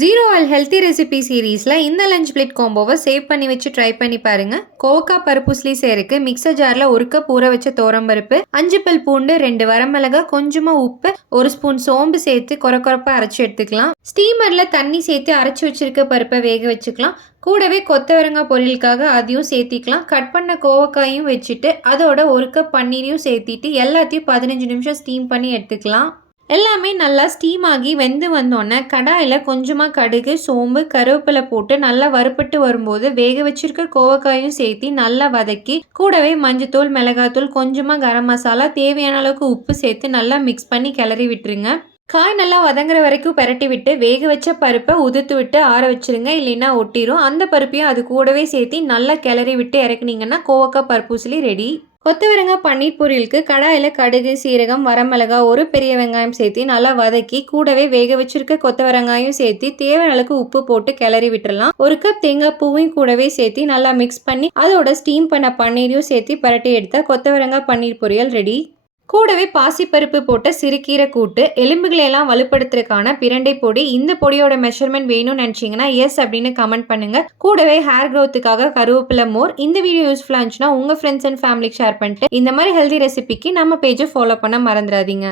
Zero all healthy recipe சீரீஸில் இந்த lunch plate காம்போவை save பண்ணி வச்சு ட்ரை பண்ணி பாருங்க. கோவக்கா பருப்புஸ்லி சேருக்கு மிக்சர் ஜாரில் ஒரு கப் ஊற வச்ச பருப்பு அஞ்சு பல் பூண்டு ரெண்டு வரமிளகா கொஞ்சமாக உப்பு ஒரு ஸ்பூன் சோம்பு சேர்த்து கொர கொரப்பாக அரைச்சி எடுத்துக்கலாம். ஸ்டீமரில் தண்ணி சேர்த்து அரைச்சி வச்சிருக்க பருப்பை வேக வச்சுக்கலாம். கூடவே கொத்தவரங்காய் பொரியலுக்காக அதையும் சேர்த்திக்கலாம். கட் பண்ண கோவக்காயும் வச்சுட்டு அதோட ஒரு கப் பன்னீரையும் சேர்த்திட்டு எல்லாத்தையும் பதினஞ்சு நிமிஷம் ஸ்டீம் பண்ணி எடுத்துக்கலாம். எல்லாமே நல்லா ஸ்டீம் ஆகி வெந்து வந்தோடனே கடாயில் கொஞ்சமாக கடுகு சோம்பு கருவேப்பிலை போட்டு நல்லா வறுப்பட்டு வரும்போது வேக வச்சிருக்க கோவக்காயும் சேர்த்து நல்லா வதக்கி கூடவே மஞ்சத்தூள் மிளகாத்தூள் கொஞ்சமாக கரம் மசாலா தேவையான அளவுக்கு உப்பு சேர்த்து நல்லா மிக்ஸ் பண்ணி கிளறி விட்டுருங்க. காய் நல்லா வதங்குற வரைக்கும் பெரட்டி விட்டு வேக வச்ச பருப்பை உதுத்து விட்டு ஆற வச்சிருங்க. இல்லைன்னா ஒட்டிரும். அந்த பருப்பையும் அது கூடவே சேர்த்து நல்லா கிளறி விட்டு இறக்குனீங்கன்னா கோவக்காய் பருப்பூசிலி ரெடி கொத்தவரங்காய் பன்னீர் பொரியலுக்கு கடாயில் கடுகு சீரகம் வரமிளகா ஒரு பெரிய வெங்காயம் சேர்த்து நல்லா வதக்கி கூடவே வேக வச்சிருக்க கொத்தவரங்காயும் சேர்த்து தேவையான அளவுக்கு உப்பு போட்டு கிளறி விட்டுறலாம். ஒரு கப் தேங்காய் பூவையும் கூடவே சேர்த்து நல்லா மிக்ஸ் பண்ணி அதோட ஸ்டீம் பண்ண பன்னீரையும் சேர்த்து பரட்டி எடுத்தால் கொத்தவரங்காய் பன்னீர் பொரியல் ரெடி கூடவே பாசிப்பருப்பு போட்ட சிறுகீரை கூட்டு எலும்புகளை எல்லாம் வலுப்படுத்துறதுக்கான பிரண்டை பொடி இந்த பொடியோட மெஷர்மெண்ட் வேணும்னு நினச்சிங்கன்னா எஸ் அப்படின்னு கமெண்ட் பண்ணுங்க. கூடவே ஹேர் க்ரோத்துக்காக கருவேப்பிலை மோர். இந்த வீடியோ யூஸ்ஃபுல்லாக இருந்துச்சுன்னா உங்கள் ஃப்ரெண்ட்ஸ் அண்ட் ஃபேமிலிக்கு ஷேர் பண்ணிட்டு இந்த மாதிரி ஹெல்தி ரெசிபிக்கு நம்ம பேஜை ஃபாலோ பண்ண மறந்துடாதீங்க.